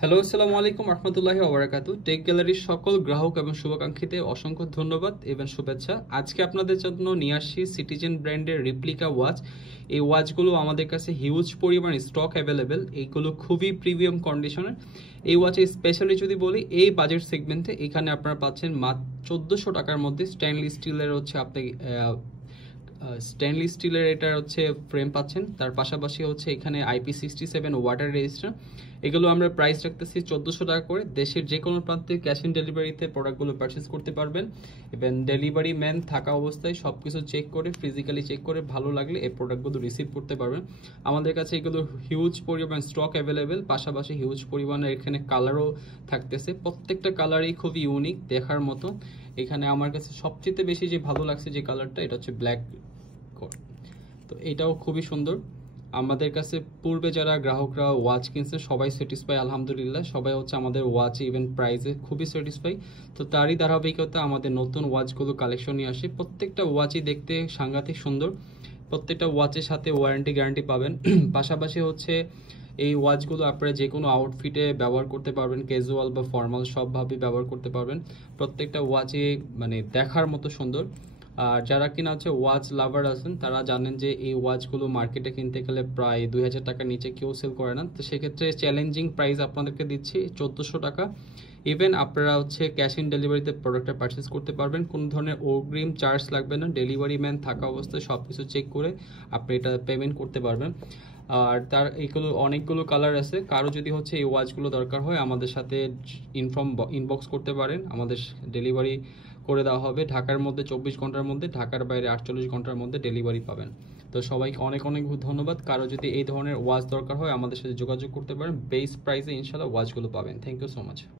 Hello, আসসালামু আলাইকুম রহমতুল্লাহি ওবারাকাতু। টেক গ্যালারির সকল গ্রাহক এবং শুভাকাঙ্ক্ষীতে অসংখ্য ধন্যবাদ এবং শুভেচ্ছা। আজকে আপনাদের জন্য নিয়ে আসছি সিটিজেন ব্র্যান্ডের রেপ্লিকা ওয়াচ। এই ওয়াচগুলো আমাদের কাছে হিউজ পরিমাণ স্টক অ্যাভেলেবেল। এইগুলো খুবই প্রিমিয়াম কন্ডিশনের। এই ওয়াচে স্পেশালি যদি বলি, এই বাজেট সেগমেন্টে এখানে আপনারা পাচ্ছেন মাত্র 1400 টাকার মধ্যে স্টেনলেস স্টিলের হচ্ছে আপনি স্টেনলেস স্টিলের এটার হচ্ছে ফ্রেম পাচ্ছেন। তার পাশাপাশি হচ্ছে এখানে IP67 ওয়াটার রেজিস্টার। এগুলো আমরা প্রাইস রাখতেছি 1400 টাকা করে। দেশের যে কোনো প্রান্তে ক্যাশ অন ডেলিভারিতে প্রোডাক্টগুলো পারচেস করতে পারবেন এবং ডেলিভারি ম্যান থাকা অবস্থায় সব কিছু চেক করে, ফিজিক্যালি চেক করে ভালো লাগলে এই প্রোডাক্টগুলো রিসিভ করতে পারবেন। আমাদের কাছে এগুলো হিউজ পরিমাণ স্টক অ্যাভেলেবেল, পাশাপাশি হিউজ পরিমাণে এখানে কালারও থাকতেছে। প্রত্যেকটা কালারই খুবই ইউনিক, দেখার মতো। এখানে আমার কাছে সবচেয়ে বেশি যে ভালো লাগছে যে কালারটা, এটা হচ্ছে ব্ল্যাক। তো এটাও খুবই সুন্দর। আমাদের কাছে পূর্বে যারা গ্রাহকরা ওয়াচ কিনছে সবাই স্যাটিসফাই, আলহামদুলিল্লাহ। সবাই হচ্ছে আমাদের ওয়াচ ইভেন প্রাইসে খুবই স্যাটিসফাই। তো তারই ধারাবাহিকতা আমাদের নতুন ওয়াচগুলো কালেকশন নিয়ে আসে। প্রত্যেকটা ওয়াচই দেখতে সাংঘাতিক সুন্দর। প্রত্যেকটা ওয়াচের সাথে ওয়ারেন্টি গ্যারান্টি পাবেন। পাশাপাশি হচ্ছে এই ওয়াচগুলো আপনারা যে কোনো আউটফিটে ব্যবহার করতে পারবেন, ক্যাজুয়াল বা ফর্মাল সবভাবে ব্যবহার করতে পারবেন। প্রত্যেকটা ওয়াচই মানে দেখার মতো সুন্দর। আর যারা কিনা হচ্ছে ওয়াচ লাভার আছেন তারা জানেন যে এই ওয়াচগুলো মার্কেটে কিনতে গেলে প্রায় 2000 টাকার নিচে কেউ সেল করে না। তো সেক্ষেত্রে চ্যালেঞ্জিং প্রাইস আপনাদেরকে দিচ্ছি 1400 টাকা। ইভেন আপনারা হচ্ছে ক্যাশ ইন ডেলিভারিতে প্রোডাক্টটা পারচেস করতে পারবেন। কোনো ধরনের অগ্রিম চার্জ লাগবে না। ডেলিভারি ম্যান থাকা অবস্থায় সব কিছু চেক করে আপনি এটা পেমেন্ট করতে পারবেন। আর তার এইগুলো অনেকগুলো কালার আছে। কারো যদি হচ্ছে এই ওয়াচগুলো দরকার হয় আমাদের সাথে ইনবক্স করতে পারেন। আমাদের ডেলিভারি করে দেওয়া হবে। ঢাকার মধ্যে 24 ঘন্টার মধ্যে, ঢাকার বাইরে 48 ঘন্টার মধ্যে ডেলিভারি পাবেন। তো সবাইকে অনেক অনেক ধন্যবাদ। কারো যদি এই ধরনের ওয়াচ দরকার হয় আমাদের সাথে যোগাযোগ করতে পারেন। বেস প্রাইসে ইনশাল্লাহ ওয়াচগুলো পাবেন। Thank you so much.